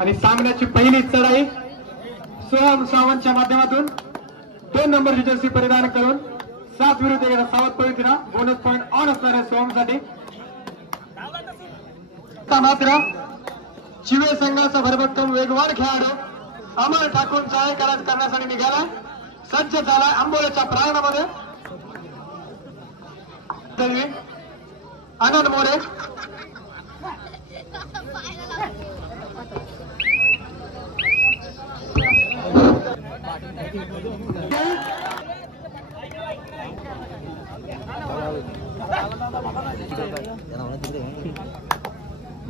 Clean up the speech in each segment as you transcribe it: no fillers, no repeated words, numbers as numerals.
आणि सामन्याची पहिली चढाई सोहम सावंतच्या माध्यमातून 2 नंबरची जर्सी परिधान करून 7 विरुद्ध 1 सावध पवित्रा बोनस पॉइंट ऑन असणार आहे सोहमसाठी. मात्र चिवे संघाचा भरभक्कम वेगवान खेळाडू अमर ठाकूर जाळे करण्यासाठी निघाला, सज्ज झाला आंबोलीच्या प्रांगणामध्ये. आनंद मोरे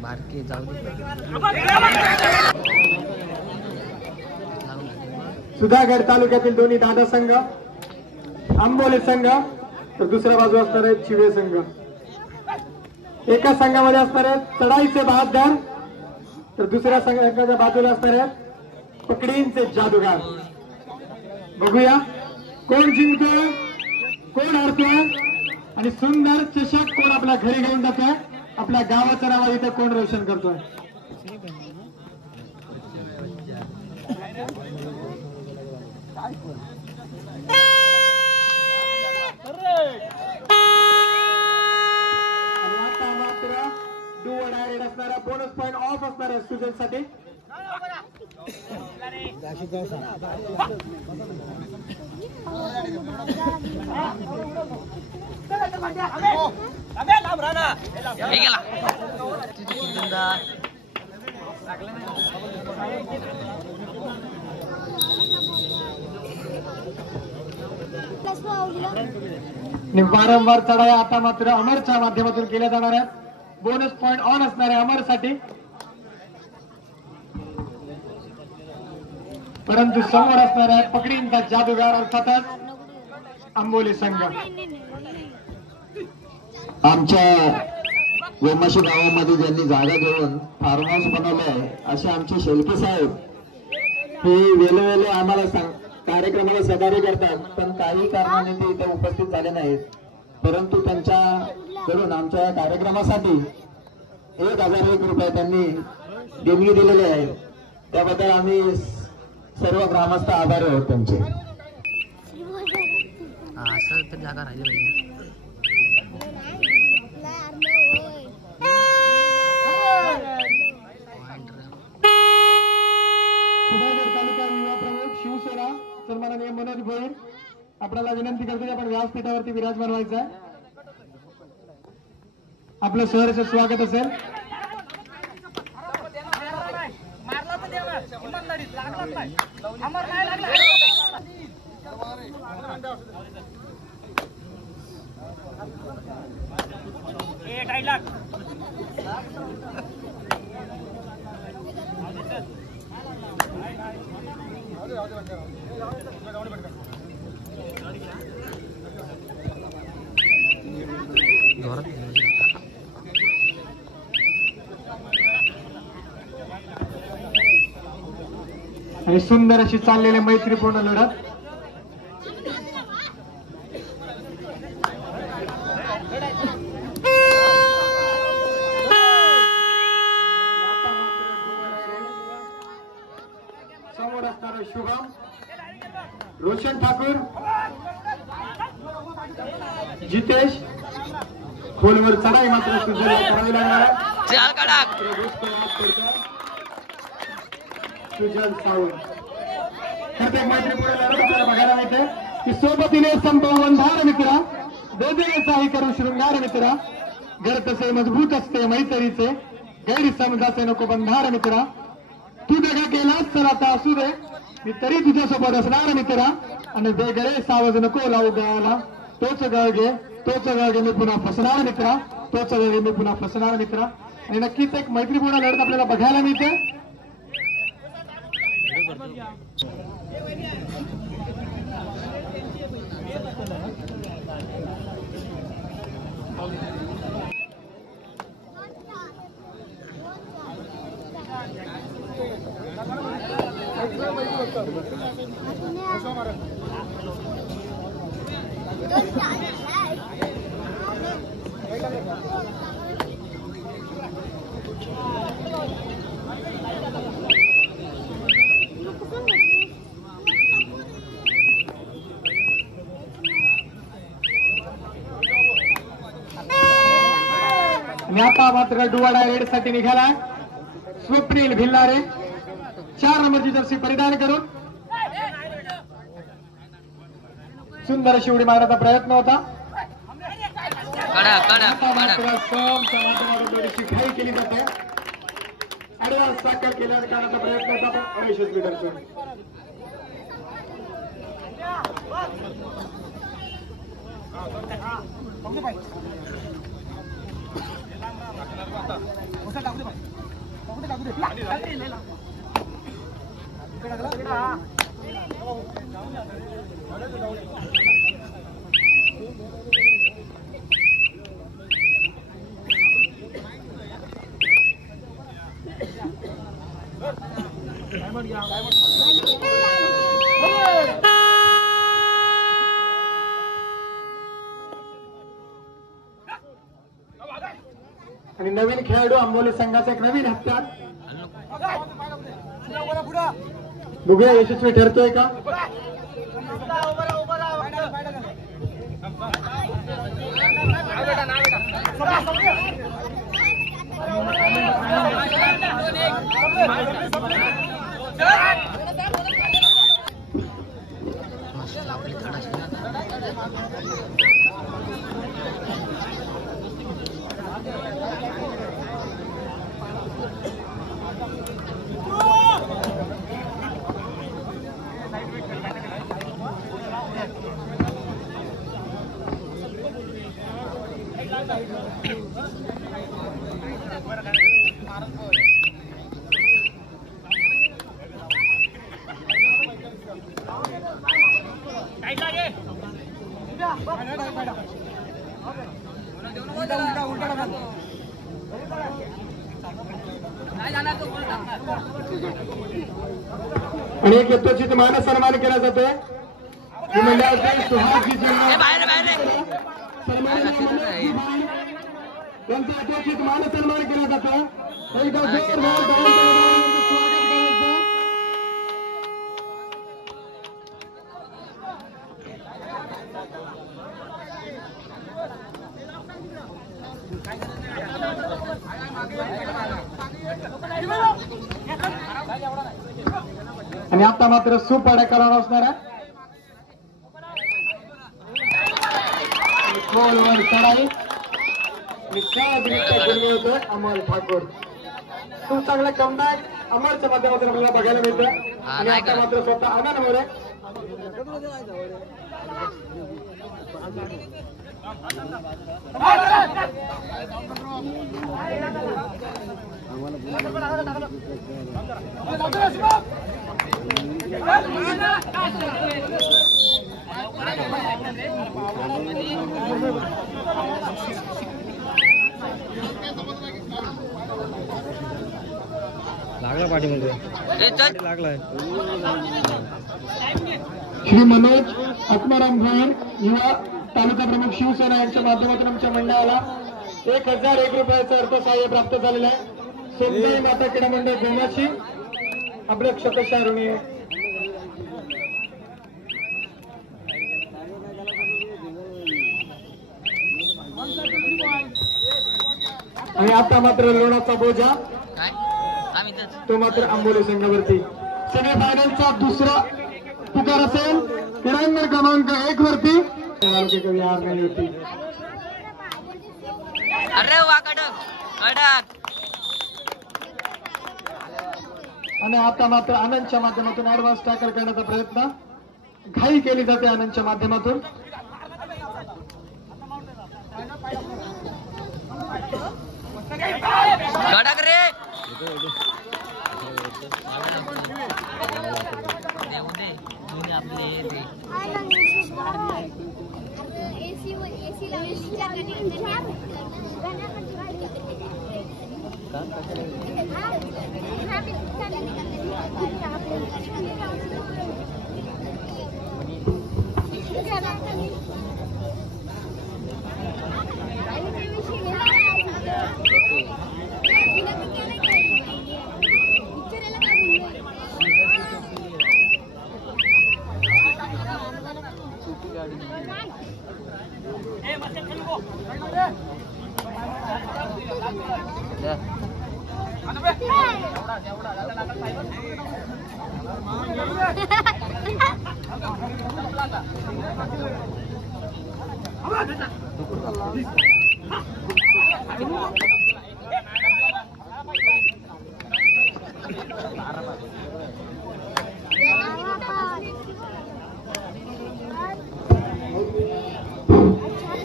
बारके जाऊ सुधागड तालुक्यातील दोन्ही दादा संघ आंबोली संघ तर दुसऱ्या बाजू असणार आहेत चिवे संघ. एका संघामध्ये असणार आहेत चढाईचे बहादर तर दुसऱ्या संघाच्या बाजूला असणार आहेत पकडींचे जादूगार. बघूया कोण जिंकतोय कोण हरतोय आणि सुंदर चषक कोण आपल्या घरी घेऊन जातोय, आपल्या गावाचं नाव इथे कोण रोशन करतोय. डू अ डायरेक्ट असणारा बोनस पॉइंट ऑफ असणार आहे स्टुडंटसाठी. वारंवार चढाया आता मात्र अमरच्या माध्यमातून केल्या जाणार आहेत. बोनस पॉइंट ऑन असणार आहे अमरसाठी, परंतु समोर असणार आहे पकडींचा जादूगार अर्थातच आंबोली संघ. आमच्या वेमाशी गावामध्ये ज्यांनी जागा घेऊन फार्म हाऊस बनवलंय असे आमचे शेलके साहेब हे वेळोवेळी आम्हाला कार्यक्रमाला सहकार्य करतात, पण काही कारणाने ते इथे उपस्थित झाले नाहीत. परंतु त्यांच्याकडून आमच्या कार्यक्रमासाठी 1001 रुपये त्यांनी देणगी दिलेली आहे. त्याबद्दल आम्ही सर्व ग्रामस्थ आभारी आहोत त्यांचे. जागा राहिली तालुका युवा प्रमुख शिवसेना सन्माननीय मनोज भोईर आपल्याला विनंती करतो की आपण व्यासपीठावरती विराजमान व्हायचं आहे. आपलं सहर्ष स्वागत असेल. आणि सुंदर अशी चाललेली मैत्रीपूर्ण लढत. समोर असणारे शुभम रोशन ठाकूर जितेश खोलवर चढाई मात्र सुंदर करावी लागणार आहे. सुजल सावंत प्रत्येक मैत्रीपूर्ण लढत बघायला मिळते की सोबतीने संभव वंधार मित्रा दोघे साही करू शृंगार मित्रा घर तसे मजबूत असते मैत्रीचे गैरसमजाचे नको बंधार मित्रा. तू दगा केलास तर आता असू दे मी तरी तुझ्यासोबत असणार मित्रा आणि वेगळे सावज नको लावू गळाला तोच गळगे मी पुन्हा फसणार मित्रा तोच गळगे मी पुन्हा फसणार मित्रा. आणि नक्कीच एक मैत्रीपूर्ण लढत आपल्याला बघायला मिळते. आणि आता मात्र डुवाडा रेड साठी निघाला स्वप्नील भिल्लारे 4 नंबरची जर्सी परिधान करून सुंदर अशी उडी मारण्याचा प्रयत्न होता. आता मात्र समच्या माध्यमातून थोडीशी घाई केली जाते. ऍडव्हान्स साकार करण्याचा प्रयत्न होता पण अयशस्वी ठरतो. आणि नवीन खेळाडू आंबोली संघाचा एक नवीन हत्यार बघूया यशस्वी ठरतोय का. आणि एक यथोचित मान सन्मान केला जातोय. मंडळाचे सुहासजी त्यांचा यथोचित मान सन्मान केला जातो. एकदा जोरदार स्वागत करायचं. आणि आता मात्र सुपाड्या करार असणारा खोलवर चढाई होतोय अमोल ठाकूर. खूप चांगला कमबॅक अमोलच्या माध्यमातून आपल्याला बघायला मिळतोय. आणि आता मात्र स्वतः आनंद मोरे लागला पाठीमध्ये लागलाय. श्री मनोज आत्माराम भोईर युवा तालुका प्रमुख शिवसेना यांच्या माध्यमातून आमच्या मंडळाला 1001 रुपयाचं अर्थसहाय्य प्राप्त झालेलं आहे. सोमनाई माता क्रीडा मंडळ गोमाची अभ्यक्षक शारुणी. आणि आता मात्र लोणाचा बोजा तो मात्र आंबोली संघावरती. सेमीफायनलचा दुसरा पुकार असेल क्रीडांगण क्रमांक 1 वरती कवी हार मिळाली होती. आणि आता मात्र आनंदच्या माध्यमातून ऍडव्हान्स टॅकल करण्याचा प्रयत्न घाई केली जाते आनंदच्या माध्यमातून.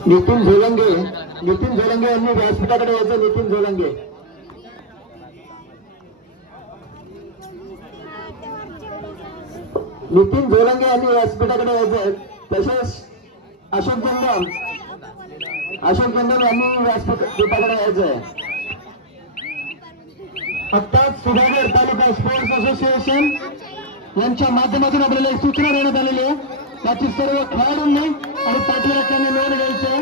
नितीन झोलंगे यांनी व्यासपीठाकडे यायचं. नितीन झोलंगे यांनी व्यासपीठाकडे यायचं. तसेच अशोक गंधम यांनी व्यासपीठाकडे यायचंय. आत्ताच सुधागड तालुका स्पोर्ट्स असोसिएशन यांच्या माध्यमातून आपल्याला एक सूचना देण्यात आलेली आहे. त्याची सर्व खेळाडूंनी आणि पाठीराख्यांनी नोंद घ्यायची आहे.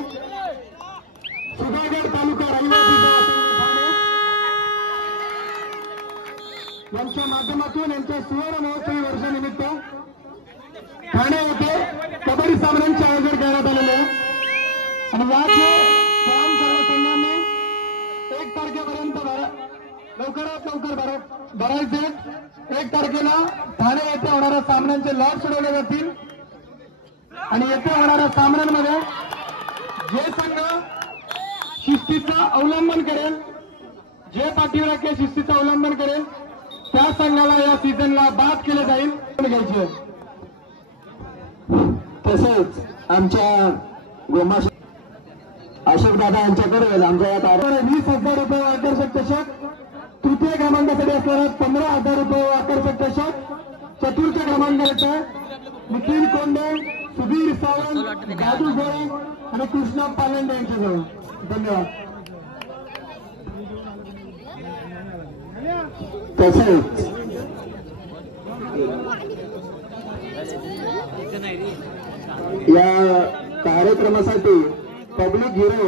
सुधागड तालुका रहिवासी ठाणे यांच्या माध्यमातून यांच्या सुवर्ण महोत्सवी वर्षानिमित्त ठाणे येथे कबड्डी सामन्यांचे आयोजन करण्यात आलेले आहे. आणि याचे फॉर्म सर्व संघांनी 1 तारखेपर्यंत लवकरात लवकर भरायचे. 1 तारखेला ठाणे येथे होणाऱ्या सामन्यांचे लॉट सोडवले जातील आणि येथे होणाऱ्या सामन्यांमध्ये जे संघ शिस्तीचं अवलंबन करेल, जे पाठीराखे शिस्तीचं अवलंबन करेल त्या संघाला या सीझनला बाद केले जाईल. घ्यायचे. तसेच आमच्या गोमाश अशोक दादा यांच्याकडे आमच्या या 20,000 रुपये आकर्षक चषक, तृतीय क्रमांकासाठी असणारा 15,000 रुपये आकर्षक चषक, चतुर्थ क्रमांकाचे नितीन कोंडे, सुधीर सावंत, दादू गोळे आणि कृष्णा पालंडे यांच्याजवळ. धन्यवाद. तसेच या कार्यक्रमासाठी पब्लिक हिरो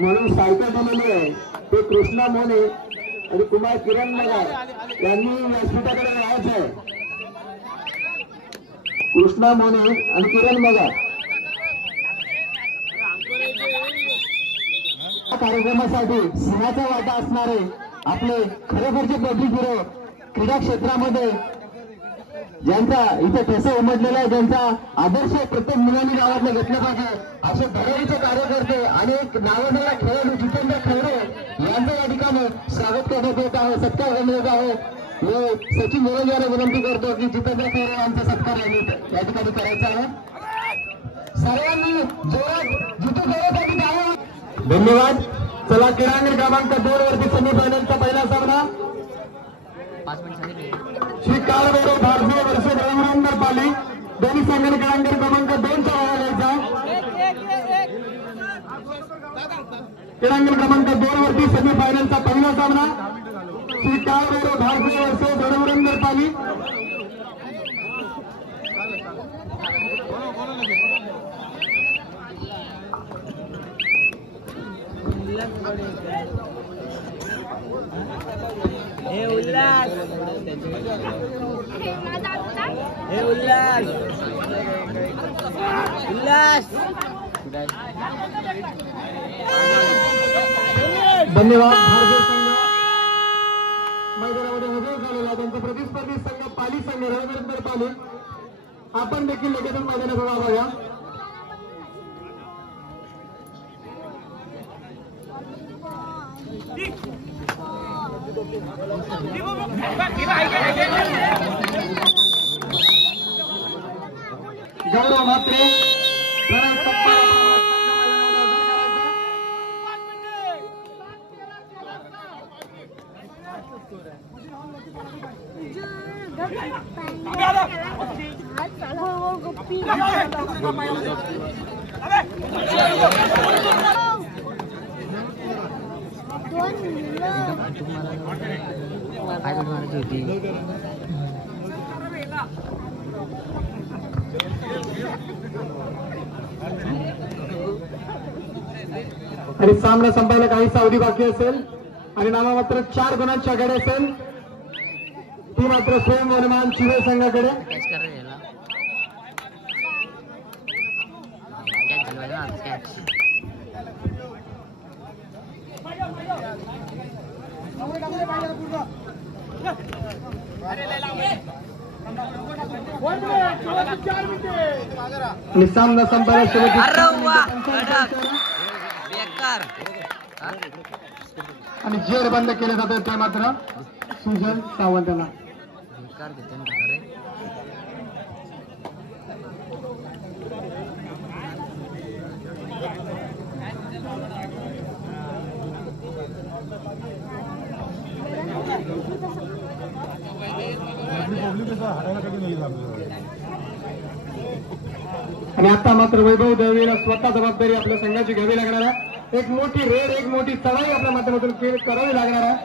म्हणून सायकल दिलेली आहे ते कृष्णा मोने आणि कुमार किरण मगार यांनी व्यासपीठाकडे यायचं आहे. कृष्णा मोने आणि किरण मगार कार्यक्रमासाठी सिंहाचा वाटा असणारे आपले खरोखरचे पब्लिक हिरो, क्रीडा क्षेत्रामध्ये ज्यांचा इथे ठसा उमटलेला आहे, ज्यांचा आदर्श प्रत्येक मुलांनी गावातले घेतले पाहिजे असे धडवडीचे कार्यकर्ते आणि एक नावाजलेला खेळाडू जितेंद्र खैरे यांचं या ठिकाणी स्वागत करण्यात येत आहे, सत्कार करण्यात येत आहे. मी सचिन मोरे यांना विनंती करतो की जितेंद्र खैरे यांचा सत्कार या ठिकाणी करायचा आहे. सर्वांनी जोरात जिथे जोरासाठी जावं. धन्यवाद. चला, क्रीडांगण क्रमांक 2 वरती सेमीफायनलचा पहिला सामना श्री कारवेरो भारतीय वर्ष रविंद्र पाली दोन्ही संघाने क्रीडांगण क्रमांक 2 चा व्हायचा. क्रीडांगण क्रमांक 2 वरती सेमीफायनलचा पहिला सामना श्री कारवेरो भारतीय वर्ष रविंद्र पाली हे उल्हास धन्यवाद. भारतीय संघ मैदानामध्ये हजर झालेला त्यांचा प्रतिस्पर्धी संघ पाली संघ रविंद्र पाली. आपण देखील लगेचच मैदानात उभा बघा. गौरव म्हात्रे आणि सामना संपायला काही सावधी बाकी असेल आणि नामा मात्र 4 गुणांची आघाडी असेल ती मात्र स्वयं वनमान शिवे संघाकडे. आणि सामना संपायला शेवटची अरे 4 वा, मिनिटं 45 कडक. सेकंद. बेकार आणि जेर बंद केले जाते ते मात्र सुजल सावंतला. बेकार घेते ना का रे. आणि आता मात्र वैभव दळवीला स्वतः जबाबदारी आपल्या संघाची घ्यावी लागणार आहे. एक मोठी रेड, एक मोठी चढाई आपल्या माध्यमातून करावी लागणार आहे.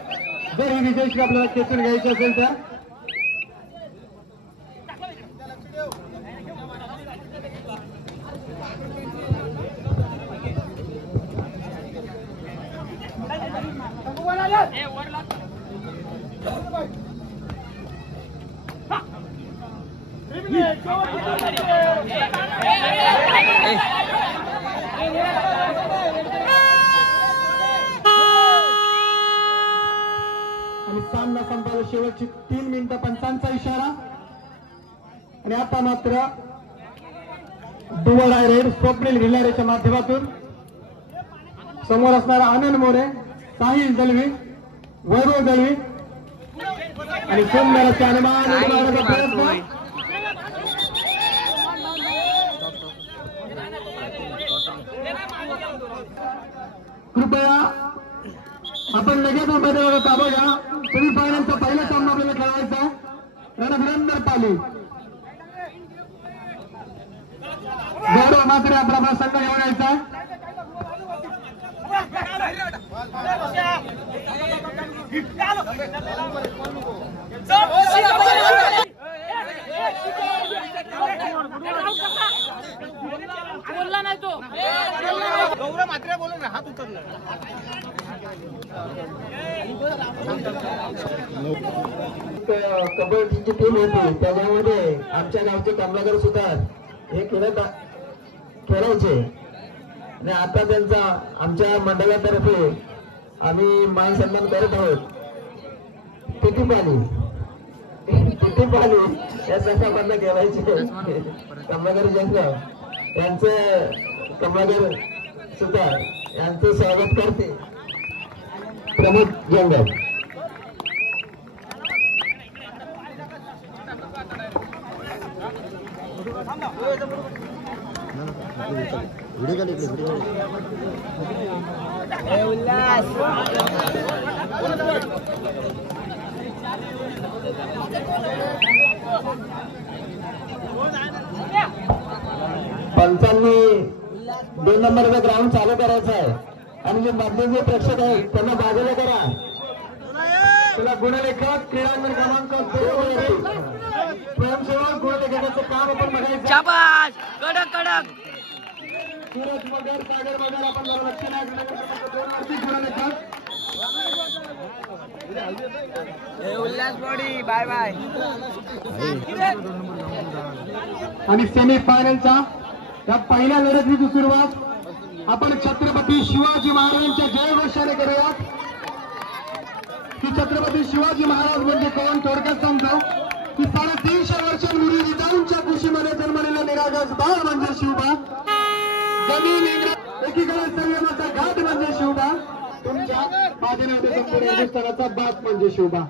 जर ही विजयश्री आपल्याला खेचून घ्यायची असेल तर आणि सामना संपायला शेवटची 3 मिनिटं 50 इशारा. आणि आता मात्र डुवल रेड स्वप्नील भिलारेच्या माध्यमातून समोर असणारा आनंद मोरे, साहिल दळवी, वैभव दळवी आणि सोमनाथच्या अनुमान उडवण्याचा प्रयत्न. कृपया आपण लगेच मैदानावर ताबा घ्या. सेमीफायनलचा पहिला सामना आपल्याला खेळायचा रणधीर पाली. गौरव मात्र आपला संघ घेऊन यायचा. बोलला नाही तो गौरव मात्र बोलून हात उचलला. कबड्डीची टीम होती त्याच्यामध्ये आमच्या गावचे कमलाकर सुद्धा हे खेळायचे. आणि आता त्यांचा आमच्या मंडळातर्फे आम्ही मान सन्मान करत आहोत. तिटीपाली या संघामधनं खेळायचे कमलाकर जंगम यांचं कमलाकर सुद्धा यांचं स्वागत करते प्रमोद जंगम. उल्हास पंचांनी 2 नंबरचा ग्राउंड चालू करायचा आहे. आणि जे मधले जे प्रेक्षक आहेत त्यांना बाजूला करा. तुला गुणलेखक क्रीडांगण क्रमांक 2 स्वयंसेवक गुणलेखकाचं काम आपण बघायचं. शाबाश, कडक कडक. सूरज मगर, सागर मगर आपण जरा लक्ष नाही क्रमांक 2 वरती गुणलेखक. उल्हास बॉडी बाय बाय. आणि सेमीफायनलच्या या पहिल्या लढतीची सुरुवात आपण छत्रपती शिवाजी महाराजांच्या जयघोषाने करूयात. की छत्रपती शिवाजी महाराज म्हणजे कोण थोडक्यात सांगतो की 350 वर्षांपूर्वी जिजाऊंच्या कुशीमध्ये जन्मलेला निरागस बाळ म्हणजे शिवबा. जमीन इंग्रज एकीकडे संयमाचा घाट म्हणजे शिवबा. तुमच्या बाजूने संपूर्ण हिंदुस्थानाचा बाप म्हणजे शिवबा.